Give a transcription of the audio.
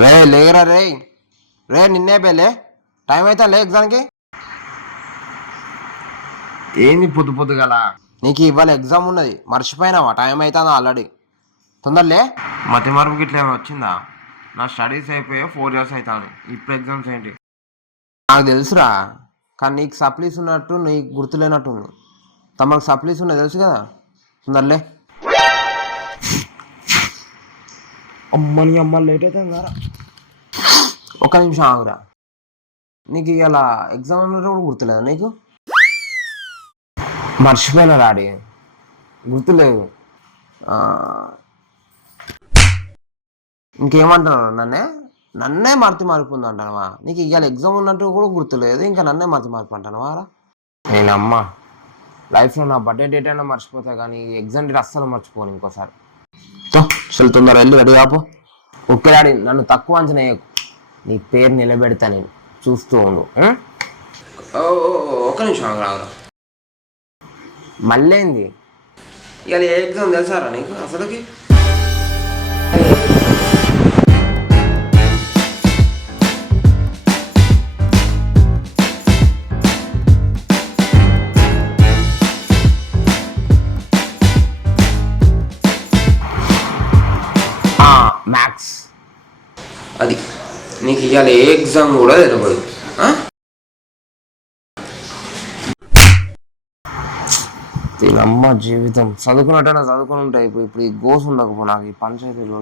రే లేరా రే రే నిన్నే పేలే టైం అయితే లే ఎగ్జామ్కి. ఏంది పొద్దు పొద్దుగల? నీకు ఇవాళ ఎగ్జామ్ ఉన్నది, మర్చిపోయినావా? టైం అవుతుందా ఆల్రెడీ, తొందరలే. మతి మరుపుకి ఇట్లా ఏమైనా వచ్చిందా? నా స్టడీస్ అయిపోయా 4 years అవుతాను, ఇప్పుడు ఎగ్జామ్స్ ఏంటి? నాకు తెలుసురా, కానీ నీకు సప్లీస్ ఉన్నట్టు నీకు గుర్తులేనట్టుంది. తమకు సప్లీస్ ఉన్నాయి తెలుసు కదా, తొందరలే. అమ్మని అమ్మ లేట్ అవుతుంది. ఒక్క నిమిషం ఆగురా. నీకు ఇలా ఎగ్జామ్ ఉన్నట్టు కూడా గుర్తులేదా నీకు? మర్చిపోయినా రాడి, గుర్తులేదు. ఇంకేమంటున్నావు? నన్నే మర్తి మారిపోయింది అంటానవా? నీకు ఇవాళ ఎగ్జామ్ ఉన్నట్టు కూడా గుర్తులేదు, ఇంకా నన్నే మర్తి మార్పు అంటానవా? నేనమ్మ లైఫ్లో నా బర్త్డే డేట్ అయినా మర్చిపోతా, కానీ ఎగ్జామ్ డేట్ అస్సలు మర్చిపోను ఇంకోసారి. తొందర వెళ్ళి రెడీ కాపు. ఓకే డాడీ, నన్ను తక్కువ అంచనా వేయకు, నీ పేరు నిలబెడతా నేను, చూస్తూ ఉండు. ఒక్క నిమిషం రావురా. మళ్ళీ ఇవాళ ఏ ఎగ్జామ్ తెలుసారా నీకు అసలుకి? మ్యాథ్స్. అది నీకు ఇవాళ ఏ ఎగ్జామ్ కూడా తెలియదు. దీనమ్మ జీవితం, చదువుకున్నట్టయినా చదువుకుని ఉంటాయి. ఇప్పుడు ఈ గోసు ఉండకపో నాకు ఈ పంచాయతీలో.